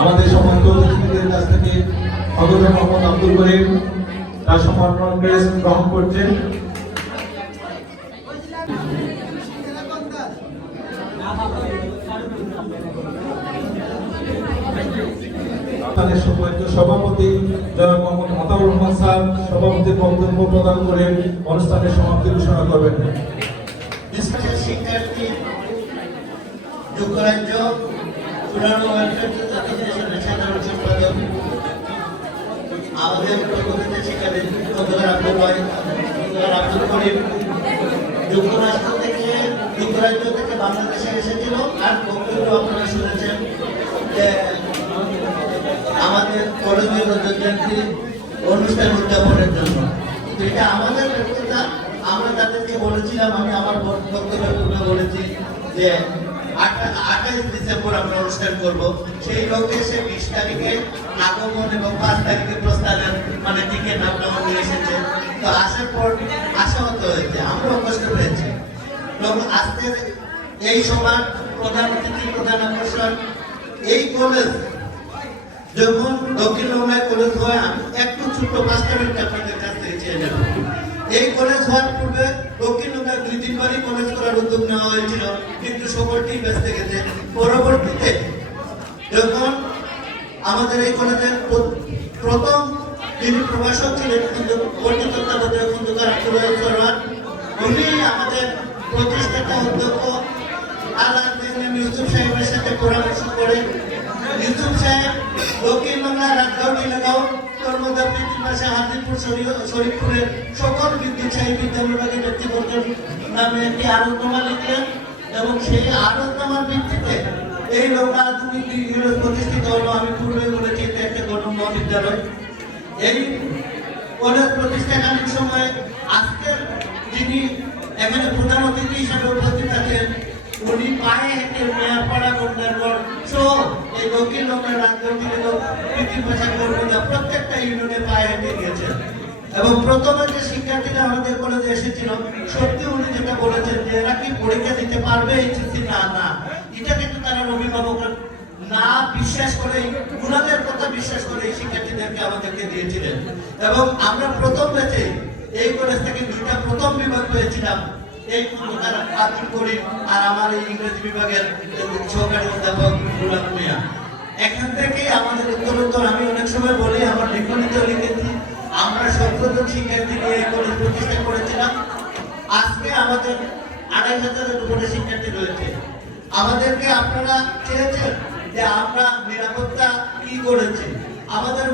আমাদের সম্মানিত অতিথিদের কাছ থেকে অগত মোহাম্মদ আব্দুল করিম, তার ক্রেস্ট গ্রহণ করছেন। সভাপতি জনাব মোহাম্মদ আতাউর রহমান স্যার সভাপতির বক্তব্য প্রদান করে অনুষ্ঠানের সমাপ্তি ঘোষণা করবেন। শিক্ষার্থী যুক্তরাজ্য ওয়েলফেয়ার অ্যাসোসিয়েশনের সাধারণ সম্পাদক আমাদের প্রকৃতিতে আব্দুল করিম। যুক্তরাষ্ট্র থেকে, যুক্তরাজ্য থেকে বাংলাদেশে এসেছিল আর বক্তব্য আপনারা শুনেছেন যে আমাদের কলেজীয় জয়ন্তী অনুষ্ঠান উদযাপনের জন্য। এটা আমাদের আমরা তাদেরকে বলেছিলাম, আমি আমার বক্তব্যের পূর্বে বলেছি যে আঠাইশ ডিসেম্বর আমরা অনুষ্ঠান করব। সেই সে বিশ তারিখে আগমন এবং পাঁচ তারিখে প্রস্থানের মানে টিকিট আপনারা নিয়ে এসেছে তো আসার পর আশাহত হয়েছে। আমরাও কষ্ট পেয়েছি। এবং আজকের এই সময় প্রধান প্রধান আকর্ষণ, এই কলেজ যখন দক্ষিণ বাংলায় কলেজ হয়, আমি একটু ছোট্ট পাঁচটা মিনিট আপনাদের কাছ থেকে চেয়ে নেব। এই কলেজ হওয়ার পূর্বে দক্ষিণ বাংলায় দুই তিনবারই কলেজ করার উদ্যোগ নেওয়া হয়েছিল, কিন্তু সকলটি ব্যস্ত গেছে। পরবর্তীতে যখন আমাদের এই কলেজের প্রথম যিনি প্রভাষক ছিলেন পণ্ডিত তত্ত্বাবধায়ক খন্দকার আব্দুল উনি আমাদের প্রতিষ্ঠাতা অধ্যক্ষ আল্লাহ ইউসুফ সাহেবের সাথে পরামর্শ করে, ইউসুফ সাহেব দক্ষিণ বাংলা রাজগাঁও নীলগাঁও পৃথিবী পাশে হাজিরপুর শরীফপুরের সকল বিদ্যুৎসাহী বিদ্যালয়বাদী ব্যক্তিবর্গের নামে একটি আরোপনামা লিখলেন এবং সেই আরোপনামার ভিত্তিতে এই আধুনিক প্রতিষ্ঠিত হলো আমি পূর্বে বলেছি, এটা একটা গণম্য বিদ্যালয় এই কলেজ প্রতিষ্ঠাকালীন সময়ে আজকের যিনি এখানে প্রধান অতিথি হিসাবে উপস্থিত আছেন উনি পায়ে হেঁটে মেয়ারপাড়া কন্যারগড় সহ এই দক্ষিণ বঙ্গের রাজনীতি এবং পৃথিবী ভাষা কর্মীরা প্রত্যেকটা ইউনিয়নে পায়ে হেঁটে গিয়েছেন। এবং প্রথমে যে শিক্ষার্থীরা আমাদের কলেজে এসেছিল, সত্যি উনি যেটা বলেছেন যে এরা কি পরীক্ষা দিতে পারবে এইচএসসি না না। এটা কিন্তু তারা অভিভাবকরা না বিশ্বাস করে, উনাদের কথা বিশ্বাস করে এই শিক্ষার্থীদেরকে আমাদেরকে দিয়েছিলেন। এবং আমরা প্রথম ব্যাচে এই কলেজ থেকে দুইটা প্রথম বিভাগ পেয়েছিলাম। এই খন্দকার আব্দুল করিম আর আমার এই ইংরেজি বিভাগের সহকারী অধ্যাপক গুলাম মিয়া। এখান থেকেই আমাদের উত্তর উত্তর আমি অনেক সময় বলি, আমার লিখনিতে লিখেছি। আমরা সতেরো শিক্ষার্থী নিয়ে কলেজ প্রতিষ্ঠা করেছিলাম। আজকে আমাদের আড়াই হাজারের উপরে শিক্ষার্থী রয়েছে। আমাদেরকে আপনারা চেয়েছেন যে আমরা নিরাপত্তা কি করেছি? আমাদের